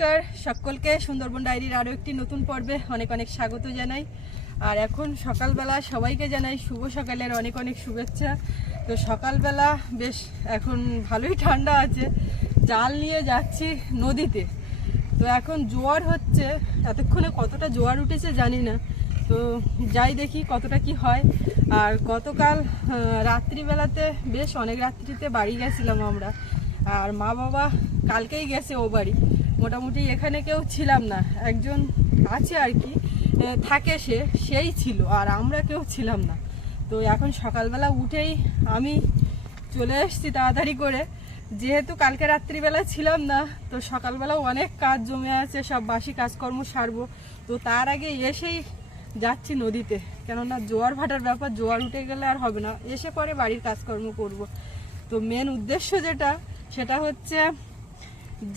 নমস্কার। সকলকে সুন্দরবন ডায়েরির আরও একটি নতুন পর্বে অনেক অনেক স্বাগত জানাই। আর এখন সকালবেলা সবাইকে জানাই শুভ সকালের অনেক অনেক শুভেচ্ছা। তো সকালবেলা বেশ এখন ভালোই ঠান্ডা আছে। জাল নিয়ে যাচ্ছি নদীতে। তো এখন জোয়ার হচ্ছে। এতক্ষণে কতটা জোয়ার উঠেছে জানি না। তো যাই দেখি কতটা কি হয়। আর গতকাল রাত্রিবেলাতে বেশ অনেক রাত্রিতে বাড়ি গেছিলাম আমরা। আর মা বাবা কালকেই গেছে ও বাড়ি। মোটামুটি এখানে কেউ ছিলাম না। একজন আছে আর কি থাকে সে, সেই ছিল, আর আমরা কেউ ছিলাম না। তো এখন সকালবেলা উঠেই আমি চলে এসেছি তাড়াতাড়ি করে। যেহেতু কালকে রাত্রিবেলা ছিলাম না, তো সকালবেলা অনেক কাজ জমে আছে, সব বাসি কাজকর্ম সারবো। তো তার আগে এসেই যাচ্ছি নদীতে। কেননা জোয়ার ভাটার ব্যাপার, জোয়ার উঠে গেলে আর হবে না। এসে পরে বাড়ির কাজকর্ম করব। তো মেন উদ্দেশ্য যেটা, সেটা হচ্ছে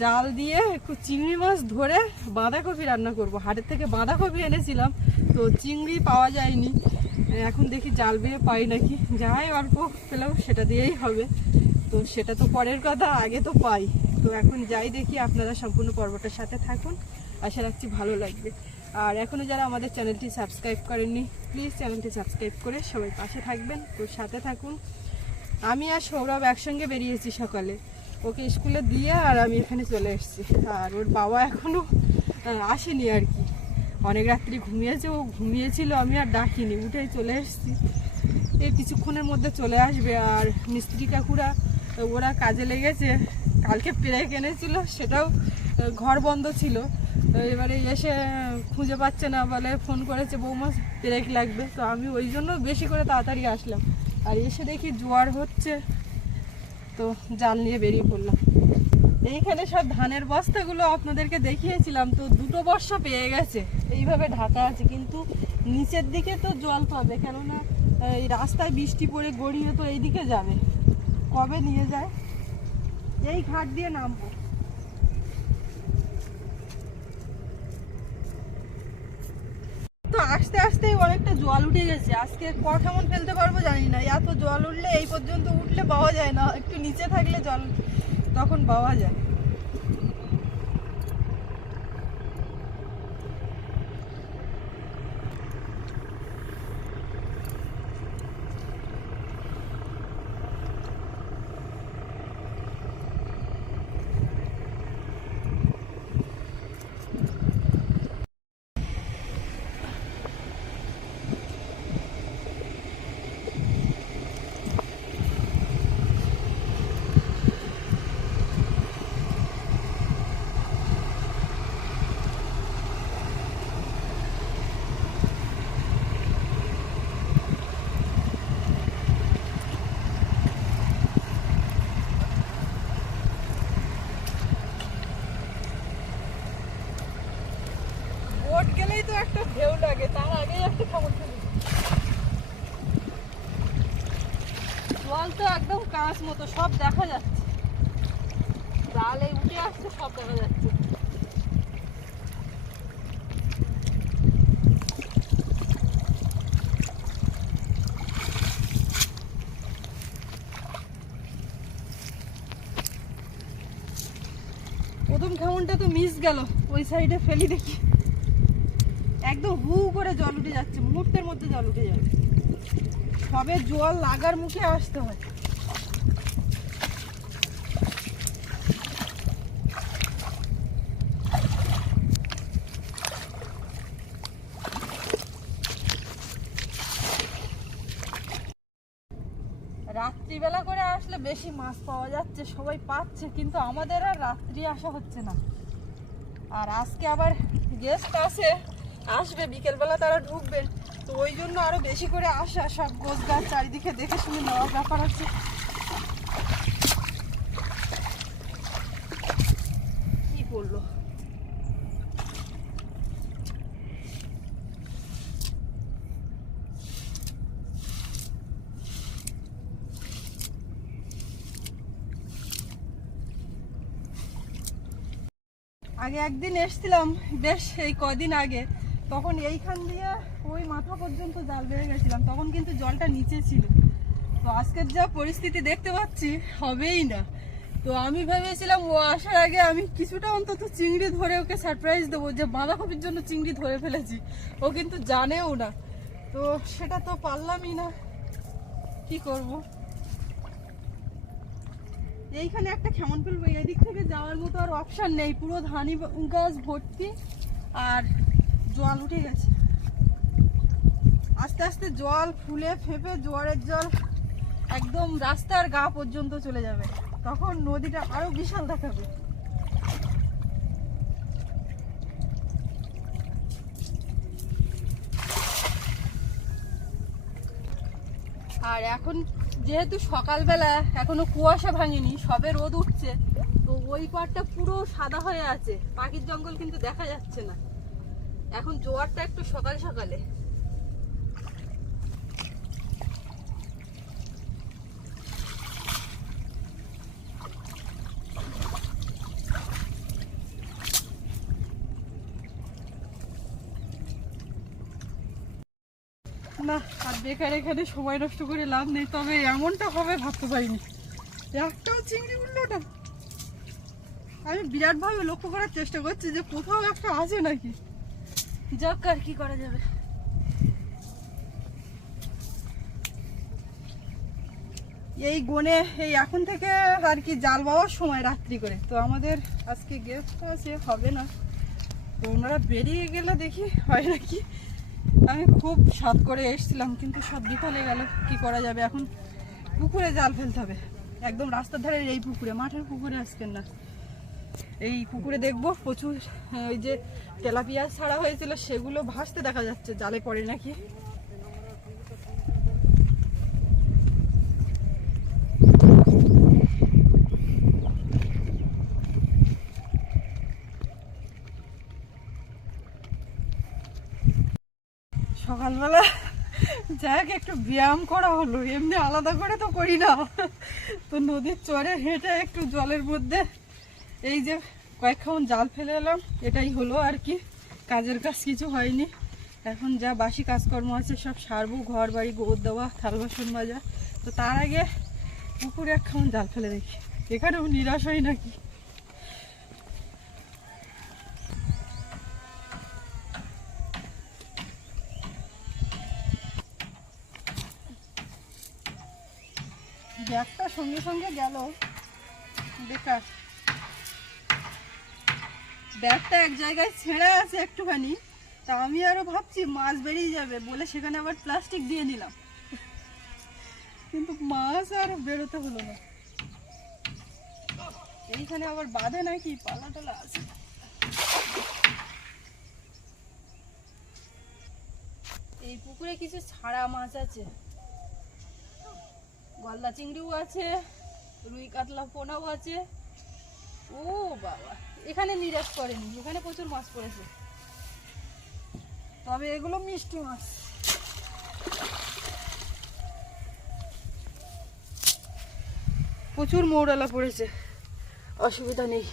জাল দিয়ে একটু চিংড়ি মাছ ধরে বাঁধাকপি রান্না করব। হাটের থেকে বাঁধাকপি এনেছিলাম, তো চিংড়ি পাওয়া যায়নি। এখন দেখি জাল বেয়ে পাই নাকি। যাই অল্প পেলাম সেটা দিয়েই হবে। তো সেটা তো পরের কথা, আগে তো পাই। তো এখন যাই দেখি আপনারা সম্পূর্ণ পর্বটার সাথে থাকুন। আশা রাখছি ভালো লাগবে। আর এখনও যারা আমাদের চ্যানেলটি সাবস্ক্রাইব করেননি, প্লিজ চ্যানেলটি সাবস্ক্রাইব করে সবাই পাশে থাকবেন, তো সাথে থাকুন। আমি আর সৌরভ একসঙ্গে বেরিয়েছি সকালে। ওকে স্কুলে দিয়ে আর আমি এখানে চলে এসেছি। আর ওর বাবা এখনও আহ, আসেনি আর কি। অনেক রাত্রি ঘুমিয়েছে ও ঘুমিয়েছিল আমি আর ডাকিনি। উঠেই চলে এসেছি। এই কিছুক্ষণের মধ্যে চলে আসবে। আর মিস্ত্রি কাকুরা ওরা কাজে লেগেছে। কালকে পেরে কিনেছিল সেটাও ঘর বন্ধ ছিল। এবারে এসে খুঁজে পাচ্ছে না বলে ফোন করেছে বৌমা ব্রেক লাগবে। তো আমি ওই জন্য বেশি করে তাড়াতাড়ি আসলাম। আর এসে দেখি জোয়ার হচ্ছে। তো জাল নিয়ে বেরিয়ে পড়লাম। এইখানে সব ধানের বস্তাগুলো আপনাদেরকে দেখিয়েছিলাম, তো দুটো বর্ষা পেয়ে গেছে। এইভাবে ঢাকা আছে, কিন্তু নিচের দিকে তো জল পাবে, কেননা এই রাস্তায় বৃষ্টি পড়ে গড়িয়ে তো এইদিকে যাবে। কবে নিয়ে যায়? এই ঘাট দিয়ে নামবো তো আস্তে অনেকটা জল উঠে গেছে। আজকে কঠামন ফেলতে পারব জানি না। এত জল উঠলে এই পর্যন্ত উঠলে পাওয়া যায় না। একটু নিচে থাকলে জল তখন পাওয়া যায় বোট গেলেই তো একটা ঢেউ লাগে তার আগেই একটা খবর ফেলি জল তো কাঁচ মতো সব দেখা যাচ্ছে। জালে উঠে আসছে, সব দেখা যাচ্ছে। প্রথম খামনটা তো মিস গেল, ওই সাইডে ফেলি দেখি। একদম হু করে জল উঠে যাচ্ছে, মুহূর্তের মধ্যে জল উঠে যাচ্ছে সবে জল লাগার মুখে আসতে হয়। রাত্রিবেলা করে আসলে বেশি মাছ পাওয়া যাচ্ছে, সবাই পাচ্ছে, কিন্তু আমাদের আর রাত্রি আসা হচ্ছে না। আর আজকে আবার গেস্ট আছে আসবে, বিকেলবেলা তারা ঢুকবে। তো ওই জন্য আরও বেশি করে আসা, সব গোছ গাছ চারিদিকে দেখে শুনে নেওয়ার ব্যাপার আছে কি করল আগে একদিন এসছিলাম, বেশ এই কদিন আগে। তখন এইখান দিয়ে ওই মাথা পর্যন্ত জাল বেড়ে গেছিলাম। তখন কিন্তু জলটা নিচে ছিল। তো আজকের যা পরিস্থিতি দেখতে পাচ্ছি, হবেই না। তো আমি ভেবেছিলাম, ও আসার আগে আমি কিছুটা অন্তত চিংড়ি ধরে ওকে সারপ্রাইজ দেবো যে বাঁধাকপির জন্য চিংড়ি ধরে ফেলেছি। ও কিন্তু জানেও না। তো সেটা তো পারলামই না। কি করব? এইখানে একটা কেমন ফেলব এদিক থেকে যাওয়ার মতো আর অপশান নেই। পুরো ধানি গাছ ভর্তি আর জল উঠে গেছে। আস্তে আস্তে জল ফুলে ফেঁপে জোয়ারের জল একদম রাস্তার গা পর্যন্ত চলে যাবে। তখন নদীটা আরও বিশাল দেখাবে। আর এখন যেহেতু সকালবেলা এখনও কুয়াশা ভাঙেনি, সবে রোদ উঠছে, তো ওই পাড়টা পুরো সাদা হয়ে আছে। পাখির জঙ্গল কিন্তু দেখা যাচ্ছে না। এখন জোয়ারটা একটু সকাল সকালে। না আর বেকার এখানে সময় নষ্ট করে লাভ নেই তবে এমনটা হবে ভাবতে পারিনি। একটাও চিংড়ি উঠল না। আমি বিরাটভাবে লক্ষ্য করার চেষ্টা করছি যে কোথাও একটা আছে নাকি। যাক আর কি করা যাবে। এই গনে এই এখন থেকে আর কি জাল বাওয়ার সময় রাত্রি করে। তো আমাদের আজকে গেস্ট আছে হবে না। তো ওনারা বেরিয়ে গেলে দেখি হয় নাকি। আমি খুব সাত করে এসছিলাম, কিন্তু সব বিফলে গেল, কি করা যাবে? এখন পুকুরে জাল ফেলতে হবে। একদম রাস্তার ধারে এই পুকুরে, মাঠের পুকুরে আসছেন না। এই পুকুরে দেখব প্রচুর ওই যে তেলাপিয়া ছাড়া হয়েছিল, সেগুলো ভাসতে দেখা যাচ্ছে, জালে পড়ে নাকি। সকালবেলা যাক, একটু ব্যায়াম করা হলো। এমনি আলাদা করে তো করি না। তো নদীর চরে হেঁটে একটু জলের মধ্যে এই যে কয়েকক্ষণ জাল ফেলে এলাম। এটাই হলো আর কি। কাজের কাজ কিছু হয়নি। এখন যা বাসি কাজকর্ম আছে, সব সারবো, ঘর বাড়ি, গোবর দেওয়া, থাল বাসন মাজা। তো তার আগে পুকুরে এক খাউন জাল ফেলে দেখি। এখানেও নিরাশ হয় নাকি ব্যাগটা সঙ্গে সঙ্গে গেল। বেকার। ব্যাগটা এক জায়গায় ছেঁড়া আছে একটুখানি। তা আমি আরও ভাবছি, মাছ বেরিয়ে যাবে বলে সেখানে আবার প্লাস্টিক দিয়ে দিলাম কিন্তু মাছ আর বেরোতে হলো না। এইখানে আবার বাঁধে নাকি? পালা টালা আছে। এই পুকুরে কিছু ছাড়া মাছ আছে। গলদা চিংড়িও আছে, রুই কাতলা পোনাও আছে। ও বাবা, এখানে নিরাশ করেনি, এখানে প্রচুর মাছ পড়েছে। তবে এগুলো মিষ্টি মাছ। প্রচুর মৌরালা পড়েছে, অসুবিধা নেই।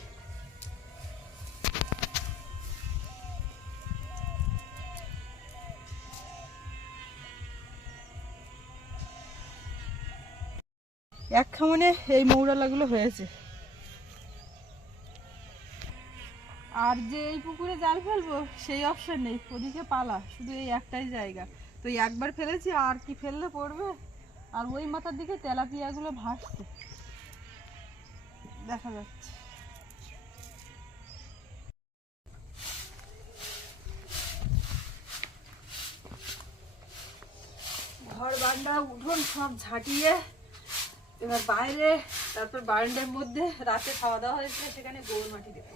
এক খামনে এই মৌরালাগুলো হয়েছে। আর যে এই পুকুরে জাল ফেলব, সেই অপশন নেই। ওদিকে পালা, শুধু এই একটাই জায়গা। তো একবার ফেলেছি, আর কি ফেললে পড়বে? আর ওই মাথার দিকে তেলাপিয়াগুলো ভাসছে। দেখা যাচ্ছে। ঘর বান্ডা উঠোন সব ঝাঁটিয়ে এবার বাইরে, তারপর বারান্দার মধ্যে রাতে খাওয়া দাওয়া হয়েছে, সেখানে গোবর মাটি দেবো।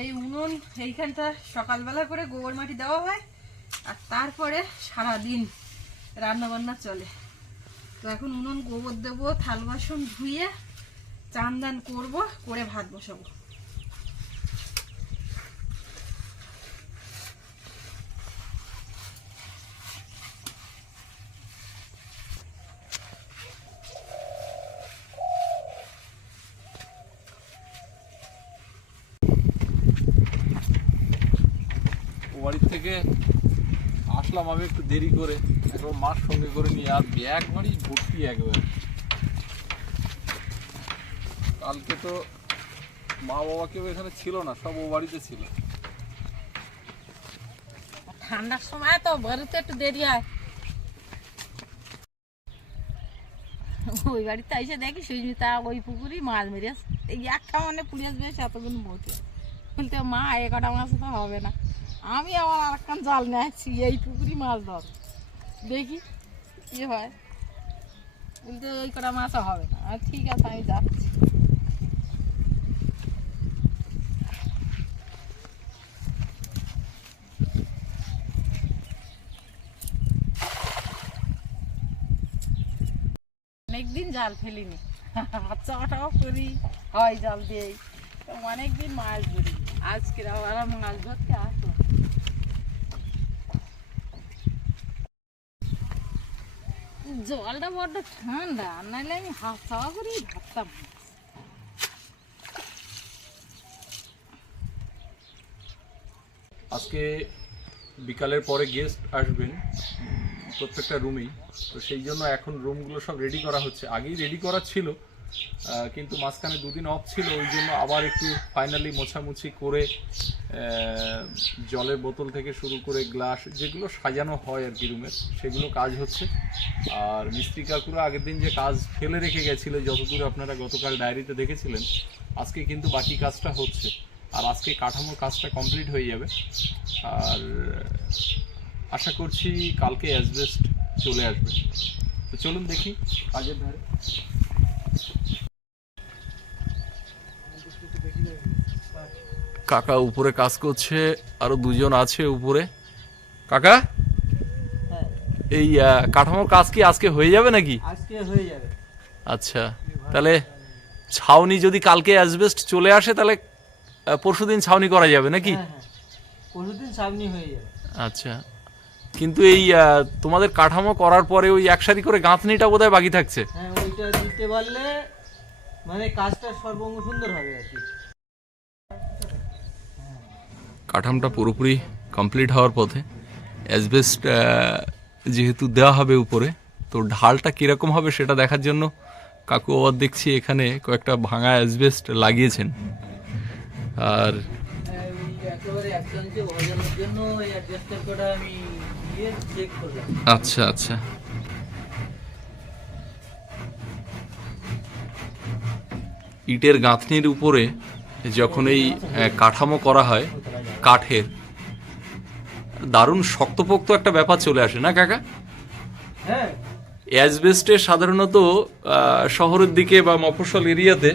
এই উনুন এইখানটা সকালবেলা করে গোবর মাটি দেওয়া হয়, আর তারপরে সারাদিন রান্না বান্না চলে। তো এখন উনুন, গোবর দেবো, থাল বাসন ধুয়ে চান দান করব, করে ভাত বসাবো। থেকে আসলাম আমি একটু দেরি করে। একবার মার সঙ্গে করে নিয়ে আর ব্যাগ বাড়ি ভর্তি একবার। কালকে তো মা বাবা কেউ এখানে ছিল না, সব ও বাড়িতে ছিল। ঠান্ডার সময় তো, বাড়িতে একটু দেরি হয়। ওই বাড়িতে এসে দেখি সুস্মিতা ওই পুকুরই মাছ মেরে আসে। এই একটা মানে আসবে সে এতদিন বলতে বলতে মা, এ কটা মাছ তো হবে না। আমি আবার আর একখান জাল নিয়ে আসছি, এই পুকুরই মাছ ধর। দেখি কি হয়। বলতে ওই কটা মাছ হবে না। ঠিক আছে, আমি যাচ্ছি। অনেকদিন জাল ফেলিনি। বাচ্চা করি, হয় জাল দিয়েই। অনেকদিন মাছ ধরি আজকে আবার মাছ ধরতে আসো জলটা বড্ড ঠান্ডা, নাহলে আমি হাত চাওয়া করেই ভাবতাম। আজকে বিকালের পরে গেস্ট আসবেন প্রত্যেকটা রুমেই তো সেই জন্য এখন রুমগুলো সব রেডি করা হচ্ছে। আগেই রেডি করা ছিল কিন্তু মাঝখানে দুদিন অফ ছিল, ওই জন্য আবার একটু ফাইনালি মোছামুছি করে জলের বোতল থেকে শুরু করে গ্লাস যেগুলো সাজানো হয় আর কি রুমের সেগুলো কাজ হচ্ছে। আর মিস্ত্রি কাকুরা আগের দিন যে কাজ ফেলে রেখে গেছিল, যতদূর আপনারা গতকাল ডায়েরিতে দেখেছিলেন, আজকে কিন্তু বাকি কাজটা হচ্ছে। আর আজকে কাঠামোর কাজটা কমপ্লিট হয়ে যাবে। আর আশা করছি কালকে অ্যাসবেস্ট চলে আসবে। তো চলুন দেখি কাজের ধারে। কাকা উপরে কাজ করছে আরও দুজন আছে উপরে। কাকা? এই কাঠামোর কাজ কি আজকে হয়ে যাবে নাকি? আজকে হয়ে যাবে। আচ্ছা তাহলে ছাউনি যদি কালকে অ্যাসবেস্ট চলে আসে তাহলে পরশু দিন ছাউনি করা যাবে নাকি? হ্যাঁ হ্যাঁ। পরশুদিন সামনে হয়ে যাবে। আচ্ছা কিন্তু এই তোমাদের কাঠামো করার পরে ওই এক সারি করে গাঁথনিটা বোধহয় বাকি থাকছে। হ্যাঁ ওইটা দিতে পারলে মানে কাজটা সর্বঙ্গ সুন্দর হবে আর কি। কাঠামোটা পুরোপুরি কমপ্লিট হওয়ার পথে অ্যাসবেস্ট যেহেতু দেওয়া হবে উপরে, তো ঢালটা কীরকম হবে সেটা দেখার জন্য কাকু আবার দেখছি এখানে কয়েকটা ভাঙা অ্যাসবেস্ট লাগিয়েছেন। আর আচ্ছা আচ্ছা। ইটের গাঁথনির উপরে যখন এই কাঠামো করা হয় কাঠের। দারুণ শক্তপোক্ত একটা ব্যাপার চলে আসে না কাকা? হ্যাঁ। অ্যাসবেস্টে সাধারণত শহরের দিকে বা মফস্বল এরিয়াতে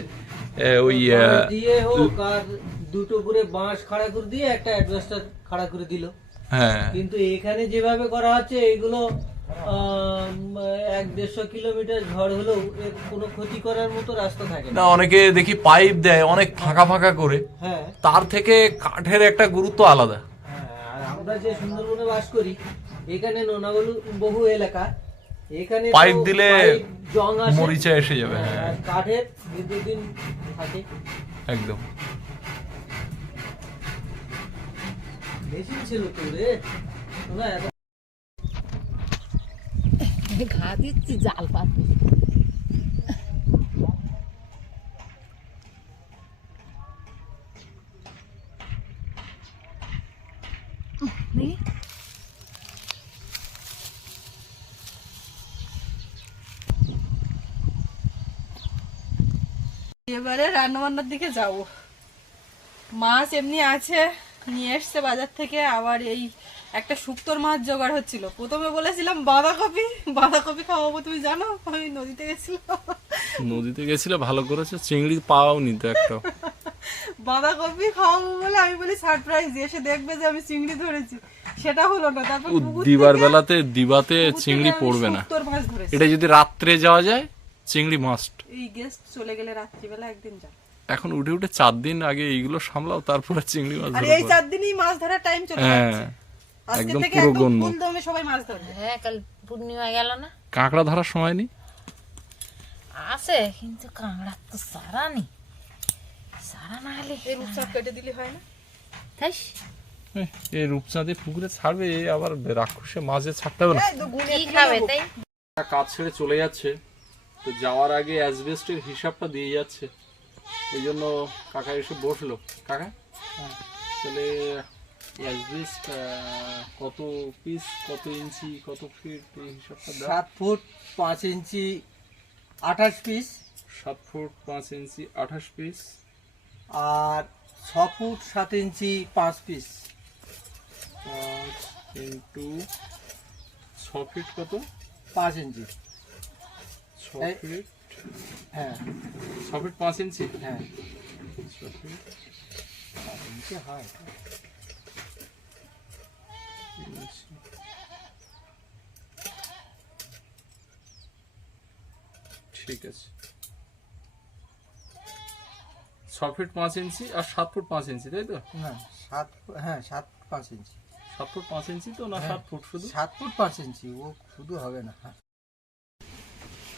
ওই দুটো করে বাঁশ খাড়া করে দিয়ে একটা অ্যাডভেস্টার খাড়া করে দিল। হ্যাঁ। কিন্তু এখানে যেভাবে করা হচ্ছে এগুলো এক দেড়শো কিলোমিটার ঝড় হলেও কোনো ক্ষতি করার মতো রাস্তা থাকে না। অনেকে দেখি পাইপ দেয় অনেক ফাঁকা ফাঁকা করে। হ্যাঁ। তার থেকে কাঠের একটা গুরুত্ব আলাদা। হ্যাঁ, আমরা যে সুন্দরবনে বাস করি এখানে নোনাগুলো বহু এলাকা। এখানে পাইপ দিলে জং আসে। মরিচা এসে যাবে হ্যাঁ, কাঠের দীর্ঘদিন থাকে। একদম। মেশিন ছিল তো রে। ঘা দিচ্ছি, জাল পাতি এবারে রান্নাবান্নার দিকে যাব। মাছ এমনি আছে, নিয়ে এসছে বাজার থেকে, আবার এই একটা শুক্তোর মাছ জোগাড় হচ্ছিল। প্রথমে বলেছিলাম বাঁধাকপি বাঁধাকপি খাওয়াবো তুমি জানো? আমি নদীতে গেছিলাম। নদীতে গেছিলে ভালো করেছে। চিংড়ি পাওনি তো একটা। বাঁধাকপি খাওয়াবো বলে আমি বলি সারপ্রাইজ এসে দেখবে যে আমি চিংড়ি ধরেছি। সেটা হলো না। তারপর দিবার বেলাতে দিবাতে চিংড়ি পড়বে না। এটা যদি রাত্রে যাওয়া যায় চিংড়ি মাস্ট এই গেস্ট চলে গেলে রাত্রিবেলা একদিন যা এখন উঠে উঠে চার দিন আগে এইগুলো সামলাও তারপরে চিংড়ি মাছ আর এই চার দিনই মাছ ধরার টাইম চলে হ্যাঁ। যাচ্ছে। একদম পুরো সবাই মাছ ধরবে। হ্যাঁ কাল পূর্ণিমা গেল না? কাঁকড়া ধরার সময় নেই? আছে কিন্তু কাঁকড়ার তো সারা নেই। সারা না হলে এই রূপসাপ কেটে দিলে হয় না? তাই এই রূপচাঁদে পুকুরে ছাড়বে আবার রাক্ষসে মাঝে ছাড়তে হবে না। কি খাবে তাই? কাজ ছেড়ে চলে যাচ্ছে। তো যাওয়ার আগে অ্যাসবেস্টের হিসাবটা দিয়ে যাচ্ছে। এই জন্য কাকা এসে বসল। কাকা? তাহলে অ্যাসবেস্ট কত পিস কত ইঞ্চি কত ফিট এই হিসাবটা দাও। সাত ফুট পাঁচ ইঞ্চি আঠাশ পিস সাত ফুট পাঁচ ইঞ্চি আঠাশ পিস আর ছ ফুট সাত ইঞ্চি পাঁচ পিস পাঁচ ইন্টু ছ ফিট কত? পাঁচ ইঞ্চি ছ ফিট হ্যাঁ। ছ ফিট পাঁচ ইঞ্চি হ্যাঁ। ছ ফিট পাঁচ ইঞ্চি হয়। ঠিক আছে। ছ ফিট পাঁচ ইঞ্চি আর সাত ফুট পাঁচ ইঞ্চি তাই তো? না সাত হ্যাঁ সাত ফুট পাঁচ ইঞ্চি। সাত ফুট পাঁচ ইঞ্চি তো না হ্যাঁ। সাত ফুট শুধু? সাত ফুট পাঁচ ইঞ্চি ও শুধু হবে না।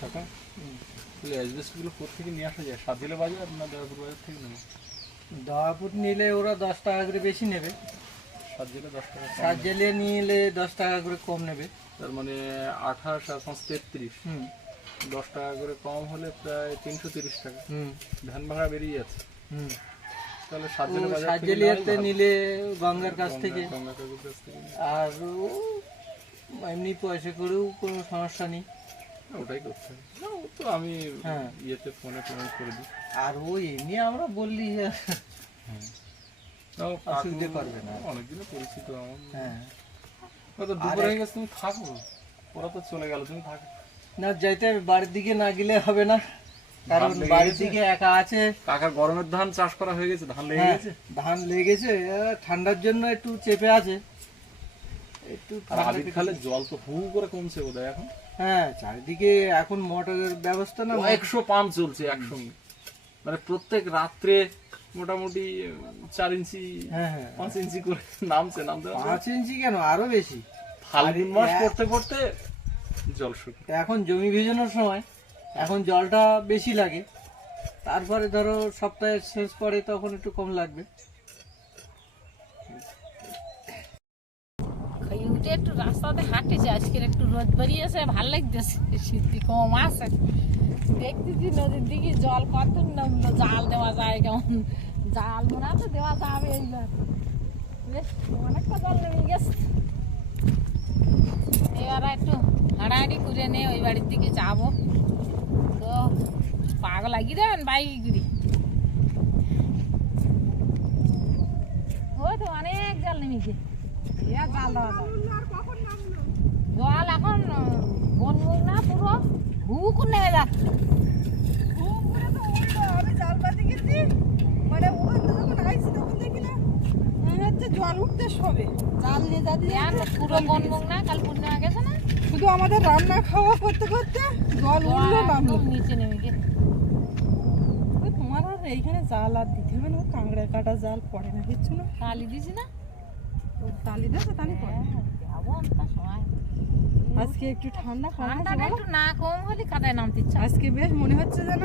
কাকা তাহলে অ্যাডজাস্টগুলো কোথেকে নিয়ে আসা যায়? সাত বাজার না বাজার থেকে নেবে? নিলে ওরা দশ টাকা করে বেশি নেবে। সাত জেলে দশ টাকা সাত দশ টাকা করে কম নেবে। তার মানে আঠাশ আর পাঁচ তেত্রিশ। হুম। দশ টাকা করে কম হলে প্রায় তিনশো তিরিশ টাকা। হুম। ধান ভাড়া বেরিয়ে যাচ্ছে। হুম। তাহলে সাত জেলে সাত জেলিয়াতে নিলে গঙ্গার কাছ থেকে। আর এমনি পয়সা করেও কোনো সমস্যা নেই। ওটাই করতে তো আমি হ্যাঁ। ইয়েতে ফোনে পেমেন্ট করে দিই। আর ওই এমনি আমরা বললি ও অসুবিধে করবে না। অনেকদিনও পরিচিত আমার। হ্যাঁ। তো দুপুর হয়ে গেছে তুমি থাকো। ওরা তো চলে গেল তুমি থাকো। না যাইতে বাড়ির দিকে না গেলে হবে না। কারণ বাড়ির দিকে একা আছে। কাকার গরমের ধান চাষ করা হয়ে গেছে? ধান লেগে গেছে? ধান লেগেছে ঠান্ডার জন্য একটু চেপে আছে। একটু আবির খালে জল তো হু হু করে কমছে বোধ হয় এখন। হ্যাঁ চারিদিকে এখন মোটরের ব্যবস্থা না একশো পাম্প চলছে একসঙ্গে। মানে প্রত্যেক রাত্রে মোটামুটি চার ইঞ্চি হ্যাঁ হ্যাঁ। পাঁচ ইঞ্চি করে নামছে নামতে পাঁচ ইঞ্চি কেন? আরও বেশি। ফাল্গুন মাস আর- পড়তে পড়তে জল শুকিয়ে এখন জমি ভিজানোর সময় এখন জলটা বেশি লাগে। তারপরে ধরো সপ্তাহের শেষ পরে তখন একটু কম লাগবে। উঠে একটু রাস্তাতে হাঁটেছে আজকের একটু রোদ বেরিয়েছে ভালো লাগতেছে। শীতটি কম আছে। দেখতেছি নদীর দিকে জল কত নামলো জাল দেওয়া যায় কেমন জাল মোড়া তো দেওয়া যাবে এইবার। বেশ, অনেকটা জল নেমে গেছে। এবার একটু হাঁটাহাঁটি করে নে ওই বাড়ির দিকে যাব। তো পাগল লাগিয়ে দেবেন বাইক ঘুরি ওই তো অনেক জল নেমেছে। এবার জাল দেওয়া যাবে। জল এখন বনবুক না, পুরো হুকুর নেমে যাচ্ছে। আমি জাল পাতি গেছি। মানে ওখান থেকে যখন আইছি তখন দেখি না মনে হচ্ছে জল উঠতে সবে। জাল নিয়ে যাতে আর পুরো বনবুক না? কাল পূর্ণিমা গেছে না? শুধু আমাদের রান্না খাওয়া করতে করতে জল উঠল নামলো নিচে নেমে গেছে ওই তোমার আর এইখানে জাল আর দিতে হবে না কাঁকড়া কাটা জাল পড়ে না কিচ্ছু না। কালি দিছি না? তালি দেছে তালি পড়ে। হ্যাঁ, যাব আমরা সময়। আজকে একটু ঠান্ডা ঠান্ডাটা একটু না কম হলে কাদায় নামতে ইচ্ছা। আজকে বেশ মনে হচ্ছে যেন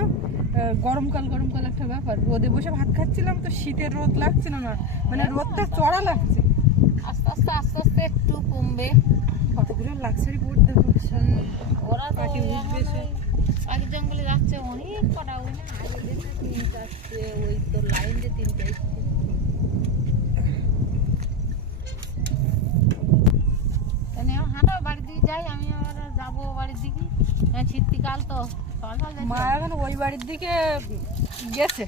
গরমকাল গরমকাল একটা ব্যাপার। রোদে বসে ভাত খাচ্ছিলাম তো শীতের রোদ লাগছে না মানে রোদটা চড়া লাগছে। আস্তে আস্তে আস্তে আস্তে একটু কমবে। কতগুলো লাক্সারি বোর্ড দেখো ওরা পাখি উঠবে পাখি জঙ্গলে যাচ্ছে অনেক কটা ওই না আগে দেখে তিন চারটে ওই তো লাইন দিয়ে তিনটে এসছে। তাহলে এখন হাঁটো বাড়ির দিকে যাই আমি আবার যাব বাড়ির দিকে। হ্যাঁ, শীতকাল তো। মা এখন ওই বাড়ির দিকে গেছে।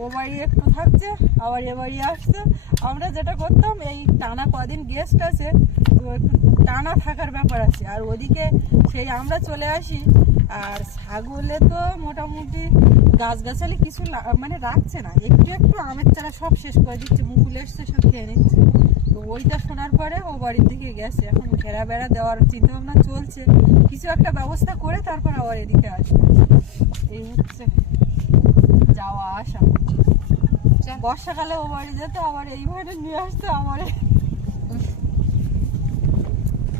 ও বাড়ি একটু থাকছে আবার এ বাড়ি আসছে। আমরা যেটা করতাম এই টানা কদিন গেস্ট আছে তো একটু টানা থাকার ব্যাপার আছে। আর ওদিকে সেই আমরা চলে আসি আর ছাগলে তো মোটামুটি গাছগাছালি কিছু মানে রাখছে না। একটু একটু আমের চারা সব শেষ করে দিচ্ছে মুকুল এসছে সব খেয়ে নিচ্ছে। তো ওইটা শোনার পরে ও বাড়ির দিকে গেছে। এখন ঘেরা বেড়া দেওয়ার চিন্তা ভাবনা চলছে। কিছু একটা ব্যবস্থা করে তারপর আবার এদিকে আসবে। এই হচ্ছে যাওয়া আসা। বর্ষাকালে ও বাড়ি যেতে আবার এইভাবে নিয়ে আসতে আমার।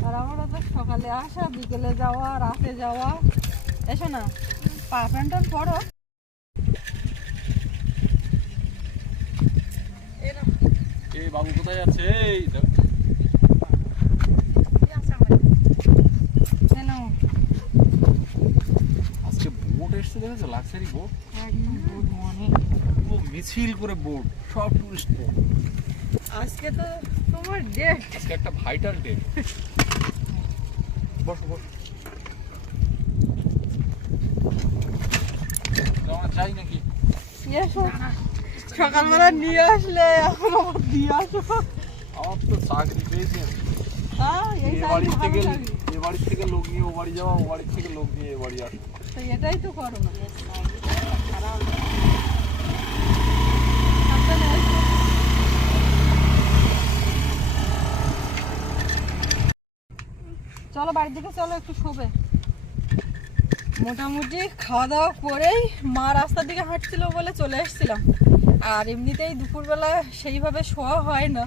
আর আমরা তো সকালে আসা বিকেলে যাওয়া রাতে যাওয়া। এসো না পা প্যান্টন পরো এ নাও। এই বাবু কোথায় যাচ্ছে? এই আজকে বোট এসছে দেখেছ? লাক্সারি বোট মিছিল করে বোট সব টুরিস্ট বোট আজকে তো তোমার ডেট আজকে একটা ভাইটাল ডে বসো বসো। যাই নাকি। সকালবেলা নিয়ে আসলে এখন আবার দিয়ে আসো আমার তো চাকরি পেয়েছি। আমি। হ্যাঁ এ বাড়ি থেকে এ বাড়ি থেকে লোক নিয়ে ও বাড়ি যাওয়া ও বাড়ি থেকে লোক নিয়ে এ বাড়ি আসা। তো এটাই তো করো না। চলো বাড়ির দিকে চলো একটু শোবে। মোটামুটি খাওয়া দাওয়া করেই মা রাস্তার দিকে হাঁটছিল বলে চলে এসেছিলাম। আর এমনিতেই দুপুরবেলা সেইভাবে শোয়া হয় না।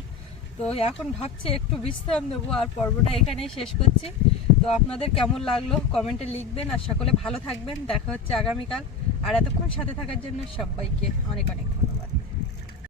তো এখন ভাবছি একটু বিশ্রাম নেব আর পর্বটা এখানেই শেষ করছি। তো আপনাদের কেমন লাগল কমেন্টে লিখবেন। আর সকলে ভালো থাকবেন। দেখা হচ্ছে আগামীকাল। আর এতক্ষণ সাথে থাকার জন্য সবাইকে অনেক অনেক ধন্যবাদ।